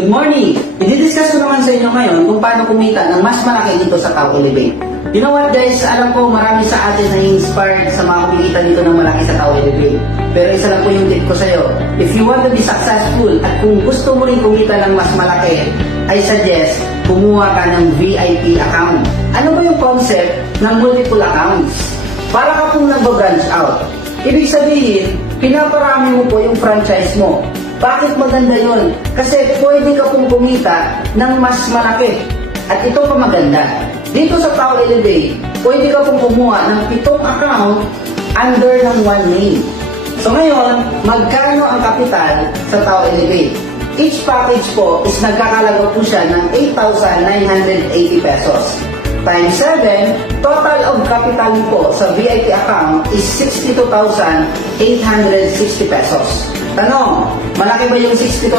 Good morning! I-discuss ko naman sa inyo ngayon kung paano kumita ng mas malaki dito sa Tao Elevate. You know what guys, alam ko marami sa atin na inspired sa mga kumikita dito ng malaki sa Tao Elevate. Pero isa lang po yung tip ko sa iyo. If you want to be successful at kung gusto mo rin kumita ng mas malaki, I suggest kumuha ka ng VIP account. Ano ba yung concept ng multiple accounts? Para ka pong nag-branch out. Ibig sabihin, pinaparami mo po yung franchise mo. Bakit maganda yun? Kasi pwede ka pong kumita ng mas malaki. At ito pa maganda. Dito sa Tao Elevate, pwede ka pong kumuha ng 7 account under ng 1 name. So ngayon, magkano ang kapital sa Tao Elevate? Each package po is nagkakalaga po siya ng 8,980 pesos. Times 7, total of capital po sa VIP account is 62,860 pesos. Tanong, malaki ba yung 62,000?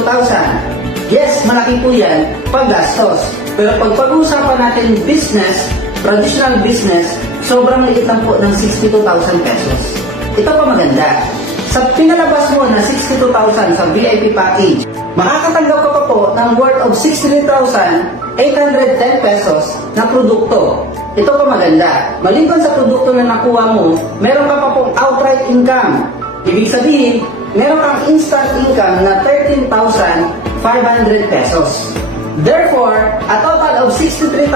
Yes, malaki po yan pag gastos. Pero pag pag-uusapan natin business, traditional business, sobrang liit lang po ng 62,000 pesos. Ito pa maganda. Sa pinalabas mo na 62,000 sa VIP package, makakatanggap ka pa po ng worth of 63,810 pesos na produkto. Ito pa maganda. Maliban sa produkto na nakuha mo, meron ka pa pong outright income. Ibig sabihin, meron kang instant income na 13,500 pesos. Therefore, a total of 63,000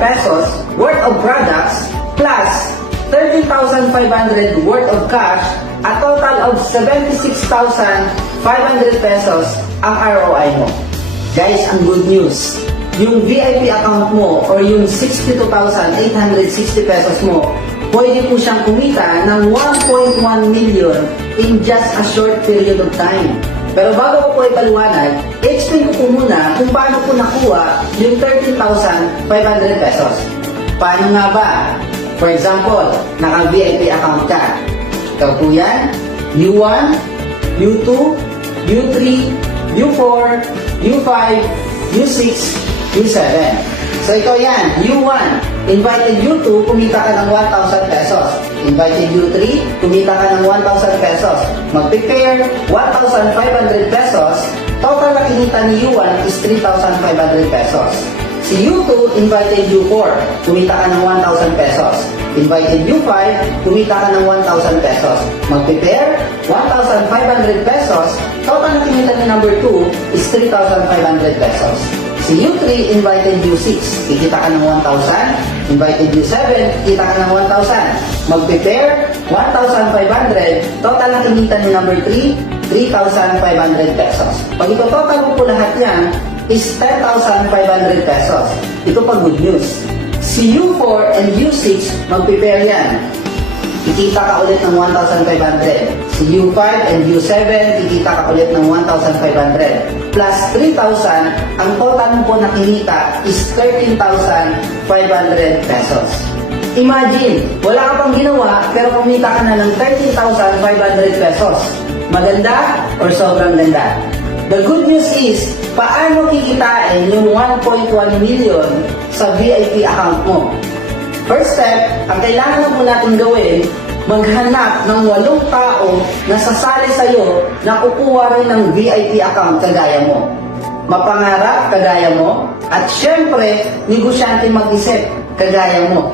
pesos worth of products plus 13,500 worth of cash, a total of 76,500 pesos ang ROI mo. Guys, ang good news, yung VIP account mo or yung 62,860 pesos mo, pwede po siyang kumita ng 1.1 million in just a short period of time. Pero bago ko po ipaliwanag, i-explain ko po muna kung paano po nakuha yung 13,500 pesos. Paano nga ba? For example, naka-VIP account ka. Ikaw po yan, U1, U2, U3, U4, U5, U6, U7. So ikaw yan, U1, invited U2, kumita ka ng 1,000 pesos. Invited U3, kumita ka ng 1,000 pesos. Mag-prepare, 1,500 pesos. Total na kinita ni U1 is 3,500 pesos. Si U2, invited U4, kumita ka ng 1,000 pesos. Invited U5, kumita ka ng 1,000 pesos. Mag-prepare, 1,500 pesos. Total na kinita ni number 2 is 3,500 pesos. Si U3, invited U6, kikita ka ng 1,000. Invited U7, kikita ka ng 1,000. Mag-prepare, 1,500. Total na kinita ni number 3, 3,500 pesos. Pag ito total mo po lahat yan, is 10,500 pesos. Ito pa good news. Si U4 and U6, mag-prepare yan. Kikita ka ulit ng 1,500. Si U5 and U7, kikita ka ulit ng 1,500. Plus 3,000, ang total mo po na kinita is 13,500 pesos. Imagine, wala ka pang ginawa, pero kumita ka na ng 13,500 pesos. Maganda or sobrang ganda? The good news is, paano kikitain yung 1.1 million sa VIP account mo? First step, ang kailangan na po natin gawin, maghanap ng 8 tao na sasali sa'yo na kukuha rin ng VIP account kagaya mo. Mapangarap kagaya mo, at syempre, negosyante mag-isip kagaya mo.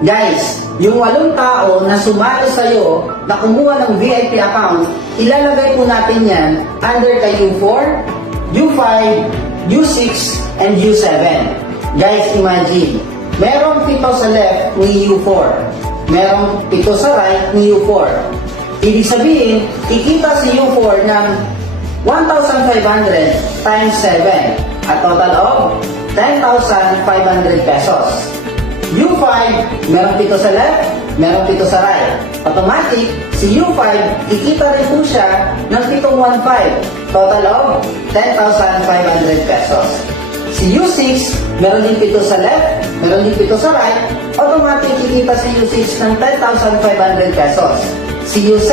Guys, yung 8 tao na sumali sa'yo na kumuha ng VIP account, ilalagay po natin yan under kay U4, U5, U6, and U7. Guys, imagine, merong 7 sa left ni U4. Merong 7 sa right ni U4. Ibig sabihin, kikita si U4 ng 1,500 times 7. At total of 10,500 pesos. U5, merong 7 sa left, merong 7 sa right. Automatic, si U5, kikita rin po siya ng 715. Total of 10,500 pesos. Si U6, meron din 7 sa left, meron din 7 sa right, automatic kikita si U6 ng 10,500 pesos. Si U7,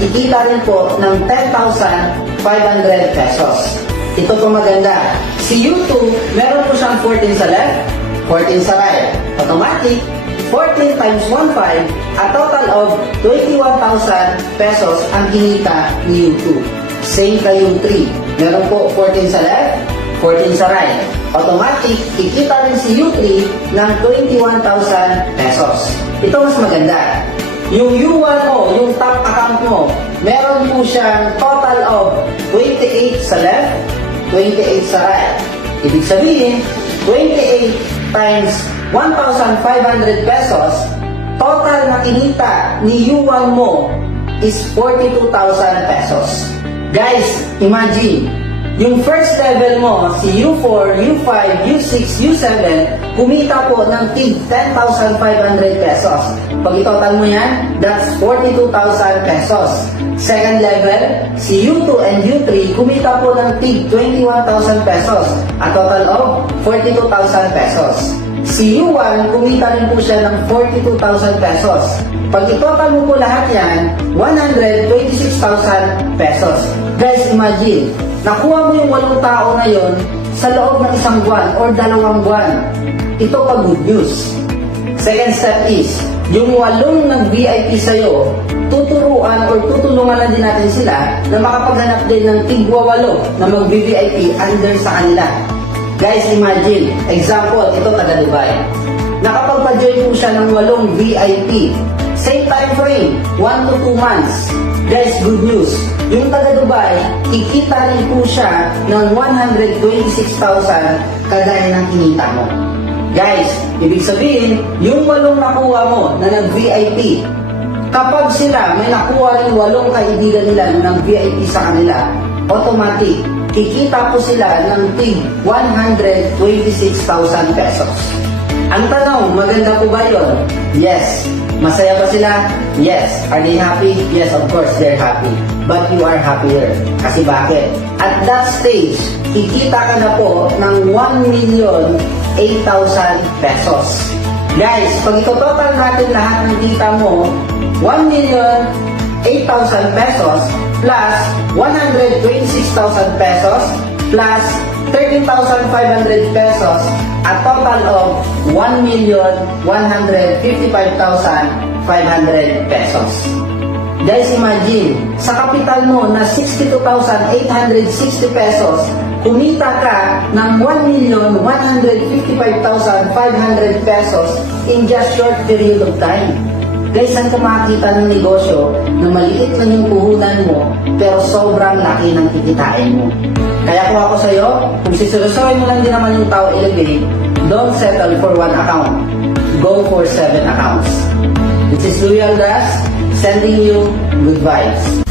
kikita rin po ng 10,500 pesos. Ito po maganda. Si U2, meron po siyang 14 sa left, 14 sa right. Automatic, 14 times 1.5, a total of 21,000 pesos ang kinita ni U2. Same kay U3. Meron po 14 sa left, 14 sa right. Automatic, kikita rin si U3 ng 21,000 pesos. Ito mas maganda. Yung U1 mo, yung top account mo, meron po siyang total of 28 sa left, 28 sa right. Ibig sabihin, 28 times 1,500 pesos, total na kinita ni U1 mo is 42,000 pesos. Guys, imagine, yung first level mo, si U4, U5, U6, U7, kumita po ng tig 10,500 pesos. Pag itotal mo yan, that's 42,000 pesos. Second level, si U2 and U3, kumita po ng tig 21,000 pesos. A total of 42,000 pesos. Si U1, kumita rin po siya ng 42,000 pesos. Pag itotal mo po lahat yan, 126,000 pesos. Guys, imagine, nakuha mo yung 8 tao na yon sa loob ng 1 buwan or 2 buwan. Ito pa good news. Second step is, yung 8 nag-VIP sa'yo, tuturuan or tutulungan na din natin sila na makapaghanap din ng tigwa 8 na mag-VIP under sa kanila. Guys, imagine, example, ito taga Dubai. Nakapagpa-join po siya ng 8 VIP. Same time frame, 1 to 2 months. Guys, good news. Yung taga Dubai, kikita rin po siya ng 126,000 kagaya ng kinita mo. Guys, ibig sabihin, yung 8 nakuha mo na nag-VIP, kapag sila may nakuha rin 8 kaibigan nila na nag-VIP sa kanila, automatic, kikita po sila ng tig 126,000 pesos. Ang tanong, maganda po ba yun? Yes. Masaya ba sila? Yes. Are they happy? Yes, of course, they're happy. But you are happier. Kasi bakit? At that stage, kikita ka na po ng 1,008,000 pesos. Guys, pag ito-total natin lahat ng kita mo, 1,008,000 pesos plus 126,000 pesos plus 13,500 pesos, a total of 1,155,500 pesos. Guys, imagine, sa kapital mo na 62,860 pesos, kumita ka ng 1,155,500 pesos in just short period of time. Guys, saan ka makakita ng negosyo na maliit lang yung puhunan mo pero sobrang laki ng kikitain mo? Kaya kung ako sa'yo, kung siseryosohin mo lang din naman yung tao ilagay, don't settle for 1 account. Go for 7 accounts. This is Louie Aldaz, sending you good vibes.